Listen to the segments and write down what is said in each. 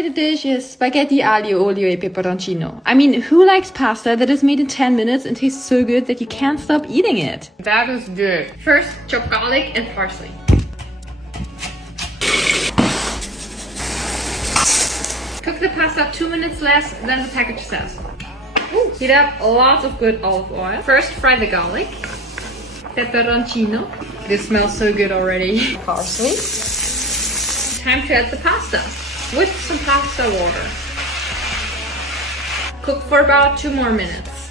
underrated dish is spaghetti aglio olio e peperoncino. I mean, who likes pasta that is made in 10 minutes and tastes so good that you can't stop eating it? That is good. First, chop garlic and parsley. Cook the pasta 2 minutes less than the package says. Heat up lots of good olive oil. First, fry the garlic. Peperoncino. This smells so good already. Parsley. Time to add the pasta with some pasta water. Cook for about 2 more minutes.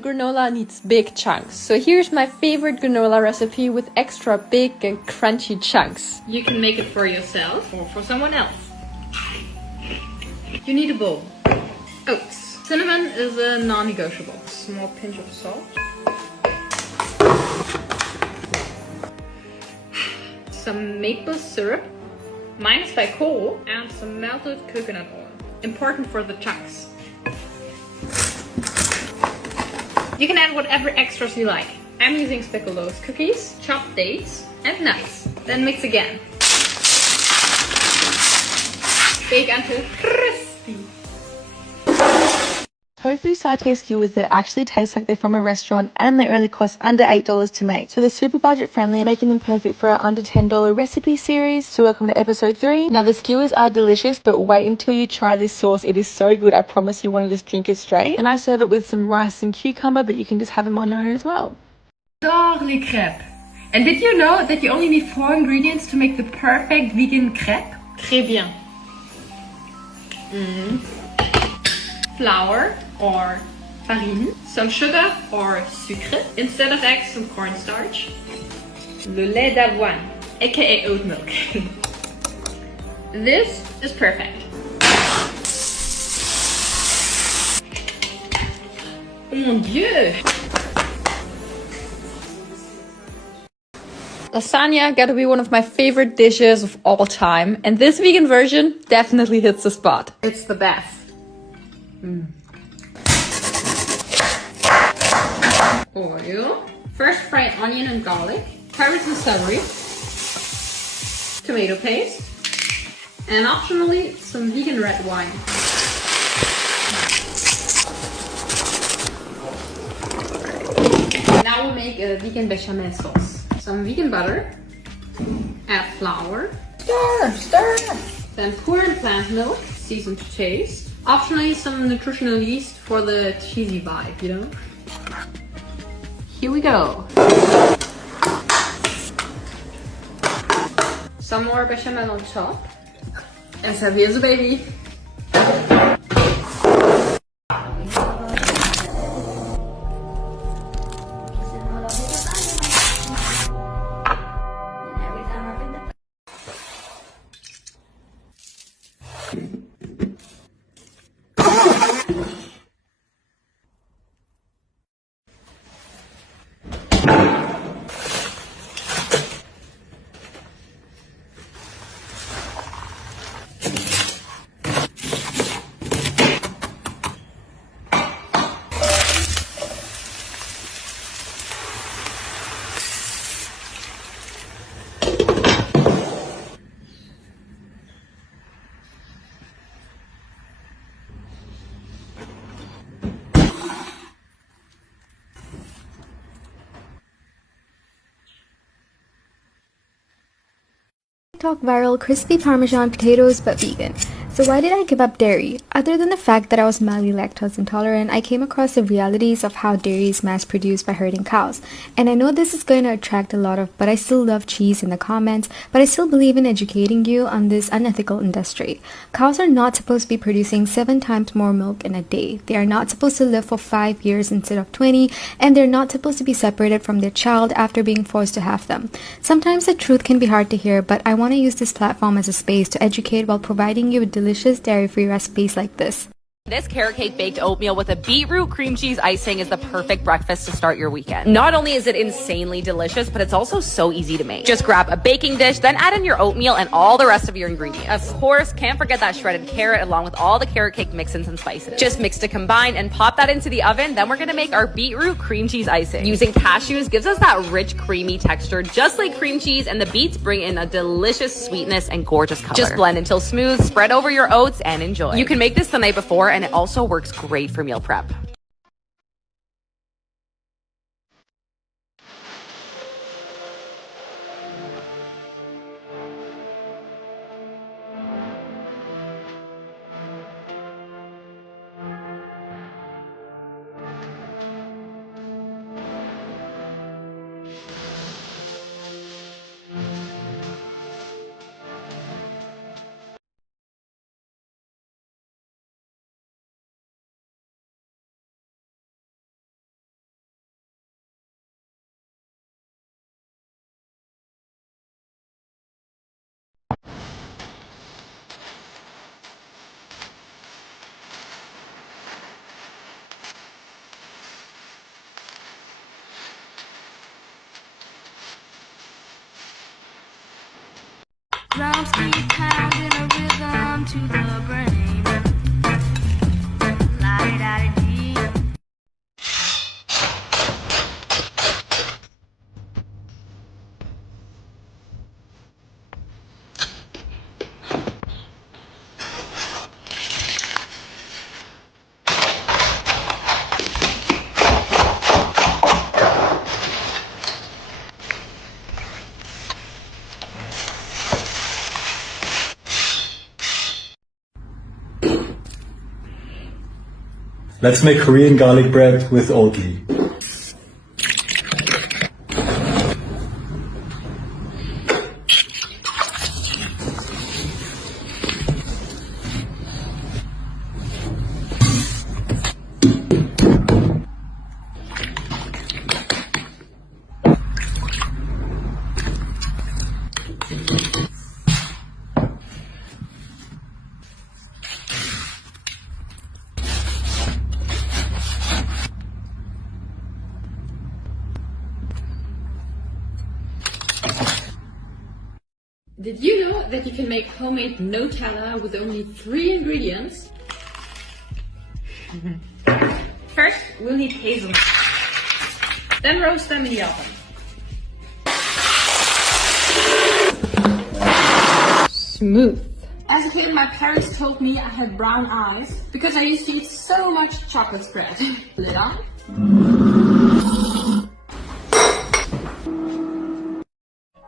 Granola needs big chunks, so here's my favorite granola recipe with extra big and crunchy chunks. You can make it for yourself or for someone else. You need a bowl. Oats. Cinnamon is a non-negotiable. Small pinch of salt. Some maple syrup. Mine is by coal. And some melted coconut oil. Important for the chunks. You can add whatever extras you like. I'm using speculoos cookies, chopped dates, and nuts. Then mix again. Bake until crispy. Tofu satay skewers that actually taste like they're from a restaurant, and they only cost under $8 to make. So they're super budget friendly, making them perfect for our under $10 recipe series. So welcome to episode 3. Now the skewers are delicious, but wait until you try this sauce. It is so good. I promise you want to just drink it straight. And I serve it with some rice and cucumber, but you can just have them on their own as well. J'adore les crêpes. And did you know that you only need 4 ingredients to make the perfect vegan crêpe? Très bien. Flour or farine, some sugar or sucre, instead of eggs, some cornstarch, le lait d'avoine, aka oat milk. This is perfect. Oh mon Dieu! Lasagna gotta be one of my favorite dishes of all time, and this vegan version definitely hits the spot. It's the best. Oil. First fry onion and garlic, carrots and celery, tomato paste, and optionally some vegan red wine. Now we'll make a vegan bechamel sauce. Some vegan butter, add flour, stir, then pour in plant milk, season to taste. Optionally some nutritional yeast for the cheesy vibe, you know? Here we go. Some more bechamel on top. And servier the baby. TikTok viral crispy Parmesan potatoes but vegan. So why did I give up dairy? Other than the fact that I was mildly lactose intolerant, I came across the realities of how dairy is mass-produced by herding cows. And I know this is going to attract a lot of "but I still love cheese" in the comments, but I still believe in educating you on this unethical industry. Cows are not supposed to be producing 7 times more milk in a day. They are not supposed to live for 5 years instead of 20, and they're not supposed to be separated from their child after being forced to have them. Sometimes the truth can be hard to hear, but I want to use this platform as a space to educate while providing you with delicious dairy-free recipes like this. This carrot cake baked oatmeal with a beetroot cream cheese icing is the perfect breakfast to start your weekend. Not only is it insanely delicious, but it's also so easy to make. Just grab a baking dish, then add in your oatmeal and all the rest of your ingredients. Of course, can't forget that shredded carrot along with all the carrot cake mix-ins and spices. Just mix to combine and pop that into the oven. Then we're gonna make our beetroot cream cheese icing. Using cashews gives us that rich, creamy texture, just like cream cheese, and the beets bring in a delicious sweetness and gorgeous color. Just blend until smooth, spread over your oats, and enjoy. You can make this the night before, and it also works great for meal prep. Drums keep pounding a rhythm to the brain. La-di-da-di-dee. Let's make Korean garlic bread with Oatly. Did you know that you can make homemade Nutella with only 3 ingredients? First, we'll need hazelnuts. Then roast them in the oven. Smooth. As a kid, my parents told me I had brown eyes because I used to eat so much chocolate spread. Lid on.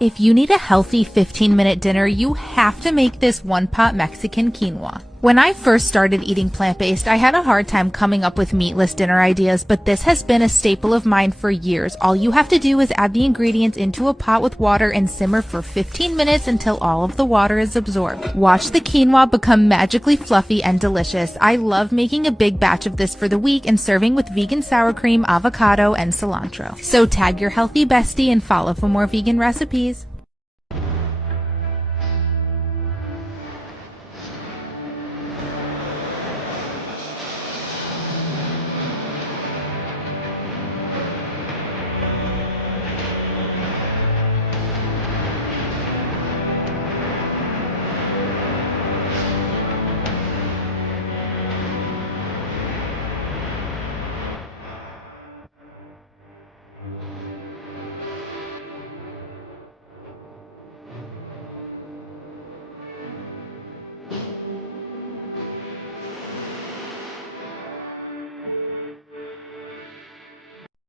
If you need a healthy 15-minute dinner, you have to make this one-pot Mexican quinoa. When I first started eating plant-based, I had a hard time coming up with meatless dinner ideas, but this has been a staple of mine for years. All you have to do is add the ingredients into a pot with water and simmer for 15 minutes until all of the water is absorbed. Watch the quinoa become magically fluffy and delicious. I love making a big batch of this for the week and serving with vegan sour cream, avocado, and cilantro. So tag your healthy bestie and follow for more vegan recipes.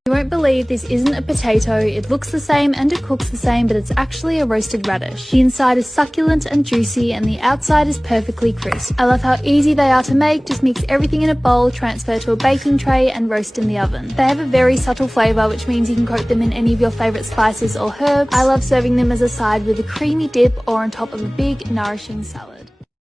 You won't believe this isn't a potato. It looks the same and it cooks the same, but it's actually a roasted radish. The inside is succulent and juicy and the outside is perfectly crisp. I love how easy they are to make. Just mix everything in a bowl, transfer to a baking tray and roast in the oven. They have a very subtle flavour, which means you can coat them in any of your favourite spices or herbs. I love serving them as a side with a creamy dip or on top of a big, nourishing salad.